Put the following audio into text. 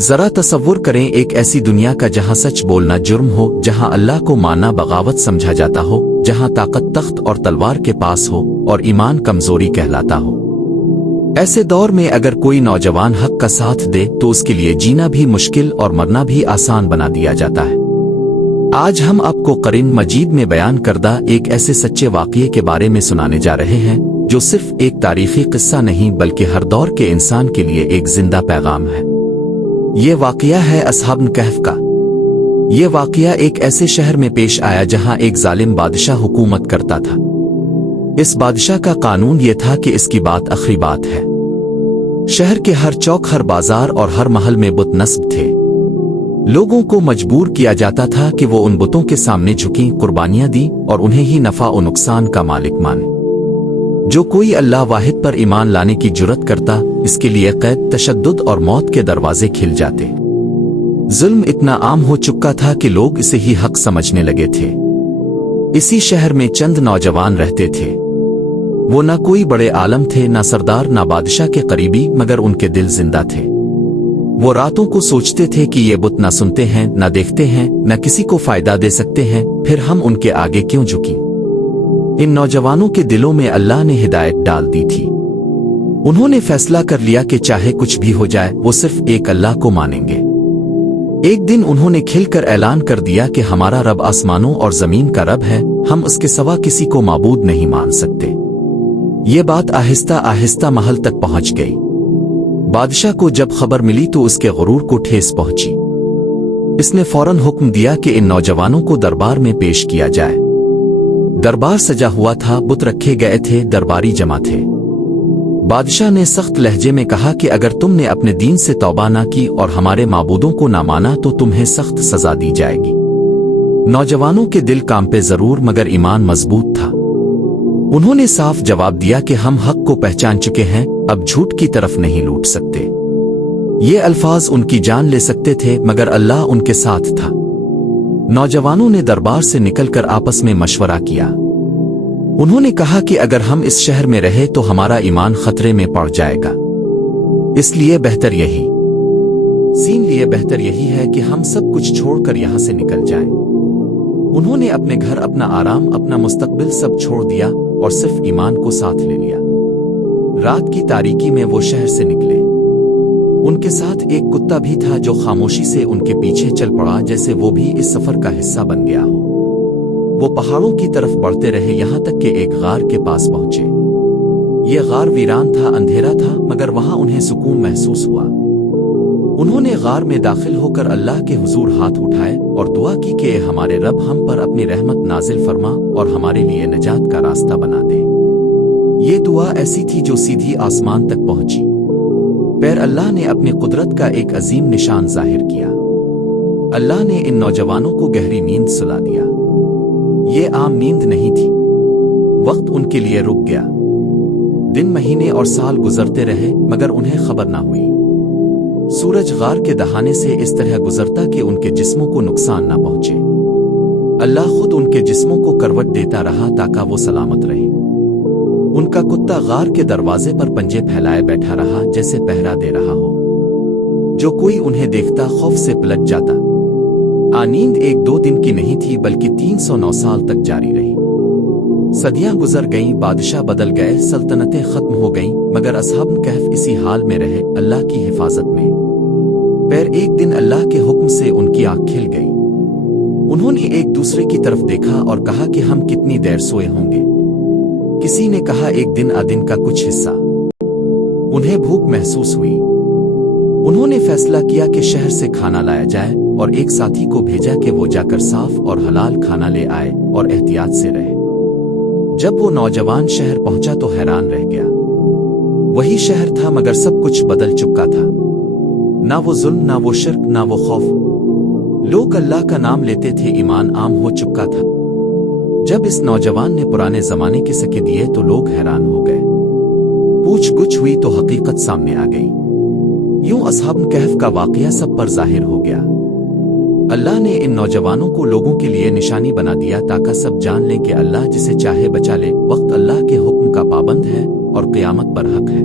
ذرا تصور کریں ایک ایسی دنیا کا جہاں سچ بولنا جرم ہو، جہاں اللہ کو ماننا بغاوت سمجھا جاتا ہو، جہاں طاقت تخت اور تلوار کے پاس ہو اور ایمان کمزوری کہلاتا ہو۔ ایسے دور میں اگر کوئی نوجوان حق کا ساتھ دے تو اس کے لیے جینا بھی مشکل اور مرنا بھی آسان بنا دیا جاتا ہے۔ آج ہم آپ کو قرآن مجید میں بیان کردہ ایک ایسے سچے واقعے کے بارے میں سنانے جا رہے ہیں جو صرف ایک تاریخی قصہ نہیں بلکہ ہر دور کے انسان کے لیے ایک زندہ پیغام ہے۔ یہ واقعہ ہے اصحاب کہف کا۔ یہ واقعہ ایک ایسے شہر میں پیش آیا جہاں ایک ظالم بادشاہ حکومت کرتا تھا۔ اس بادشاہ کا قانون یہ تھا کہ اس کی بات آخری بات ہے۔ شہر کے ہر چوک، ہر بازار اور ہر محل میں بت نصب تھے۔ لوگوں کو مجبور کیا جاتا تھا کہ وہ ان بتوں کے سامنے جھکیں، قربانیاں دیں اور انہیں ہی نفع و نقصان کا مالک مانے۔ جو کوئی اللہ واحد پر ایمان لانے کی جرت کرتا، اس کے لیے قید، تشدد اور موت کے دروازے کھل جاتے۔ ظلم اتنا عام ہو چکا تھا کہ لوگ اسے ہی حق سمجھنے لگے تھے۔ اسی شہر میں چند نوجوان رہتے تھے۔ وہ نہ کوئی بڑے عالم تھے، نہ سردار، نہ بادشاہ کے قریبی، مگر ان کے دل زندہ تھے۔ وہ راتوں کو سوچتے تھے کہ یہ بت نہ سنتے ہیں، نہ دیکھتے ہیں، نہ کسی کو فائدہ دے سکتے ہیں، پھر ہم ان کے آگے کیوں جھکیں؟ ان نوجوانوں کے دلوں میں اللہ نے ہدایت ڈال دی تھی۔ انہوں نے فیصلہ کر لیا کہ چاہے کچھ بھی ہو جائے وہ صرف ایک اللہ کو مانیں گے۔ ایک دن انہوں نے کھل کر اعلان کر دیا کہ ہمارا رب آسمانوں اور زمین کا رب ہے، ہم اس کے سوا کسی کو معبود نہیں مان سکتے۔ یہ بات آہستہ آہستہ محل تک پہنچ گئی۔ بادشاہ کو جب خبر ملی تو اس کے غرور کو ٹھیس پہنچی۔ اس نے فوراً حکم دیا کہ ان نوجوانوں کو دربار میں پیش کیا جائے۔ دربار سجا ہوا تھا، بت رکھے گئے تھے، درباری جمع تھے۔ بادشاہ نے سخت لہجے میں کہا کہ اگر تم نے اپنے دین سے توبہ نہ کی اور ہمارے معبودوں کو نہ مانا تو تمہیں سخت سزا دی جائے گی۔ نوجوانوں کے دل کانپے ضرور مگر ایمان مضبوط تھا۔ انہوں نے صاف جواب دیا کہ ہم حق کو پہچان چکے ہیں، اب جھوٹ کی طرف نہیں لوٹ سکتے۔ یہ الفاظ ان کی جان لے سکتے تھے مگر اللہ ان کے ساتھ تھا۔ نوجوانوں نے دربار سے نکل کر آپس میں مشورہ کیا۔ انہوں نے کہا کہ اگر ہم اس شہر میں رہے تو ہمارا ایمان خطرے میں پڑ جائے گا، اس لیے بہتر یہی ہے کہ ہم سب کچھ چھوڑ کر یہاں سے نکل جائیں۔ انہوں نے اپنے گھر، اپنا آرام، اپنا مستقبل سب چھوڑ دیا اور صرف ایمان کو ساتھ لے لیا۔ رات کی تاریکی میں وہ شہر سے نکلے۔ ان کے ساتھ ایک کتا بھی تھا جو خاموشی سے ان کے پیچھے چل پڑا، جیسے وہ بھی اس سفر کا حصہ بن گیا ہو۔ وہ پہاڑوں کی طرف بڑھتے رہے یہاں تک کہ ایک غار کے پاس پہنچے۔ یہ غار ویران تھا، اندھیرا تھا، مگر وہاں انہیں سکون محسوس ہوا۔ انہوں نے غار میں داخل ہو کر اللہ کے حضور ہاتھ اٹھائے اور دعا کی کہ اے ہمارے رب، ہم پر اپنی رحمت نازل فرما اور ہمارے لیے نجات کا راستہ بنا دے۔ یہ دعا ایسی تھی جو سیدھی آسمان تک پہنچی۔ پھر اللہ نے اپنی قدرت کا ایک عظیم نشان ظاہر کیا۔ اللہ نے ان نوجوانوں کو گہری نیند سلا دیا۔ یہ عام نیند نہیں تھی۔ وقت ان کے لیے رک گیا۔ دن، مہینے اور سال گزرتے رہے مگر انہیں خبر نہ ہوئی۔ سورج غار کے دہانے سے اس طرح گزرتا کہ ان کے جسموں کو نقصان نہ پہنچے۔ اللہ خود ان کے جسموں کو کروٹ دیتا رہا تاکہ وہ سلامت رہے۔ ان کا کتا غار کے دروازے پر پنجے پھیلائے بیٹھا رہا، جیسے پہرا دے رہا ہو۔ جو کوئی انہیں دیکھتا خوف سے پلٹ جاتا۔ نیند ایک دو دن کی نہیں تھی بلکہ 309 سال تک جاری رہی۔ صدیاں گزر گئیں، بادشاہ بدل گئے، سلطنتیں ختم ہو گئیں، مگر اصحاب کہف اسی حال میں رہے، اللہ کی حفاظت میں۔ پھر ایک دن اللہ کے حکم سے ان کی آنکھ کھل گئی۔ انہوں نے ایک دوسرے کی طرف دیکھا اور کہا کہ ہم کتنی دیر سوئے ہوں گے۔ کسی نے کہا ایک دن آدن کا کچھ حصہ۔ انہیں بھوک محسوس ہوئی۔ انہوں نے فیصلہ کیا کہ شہر سے کھانا لایا جائے اور ایک ساتھی کو بھیجا کہ وہ جا کر صاف اور حلال کھانا لے آئے اور احتیاط سے رہے۔ جب وہ نوجوان شہر پہنچا تو حیران رہ گیا۔ وہی شہر تھا مگر سب کچھ بدل چکا تھا۔ نہ وہ ظلم، نہ وہ شرک، نہ وہ خوف۔ لوگ اللہ کا نام لیتے تھے، ایمان عام ہو چکا تھا۔ جب اس نوجوان نے پرانے زمانے کے سکے دیے تو لوگ حیران ہو گئے۔ پوچھ گچھ ہوئی تو حقیقت سامنے آ گئی۔ یوں اصحاب کہف کا واقعہ سب پر ظاہر ہو گیا۔ اللہ نے ان نوجوانوں کو لوگوں کے لیے نشانی بنا دیا تاکہ سب جان لیں کہ اللہ جسے چاہے بچا لے، وقت اللہ کے حکم کا پابند ہے اور قیامت برحق ہے۔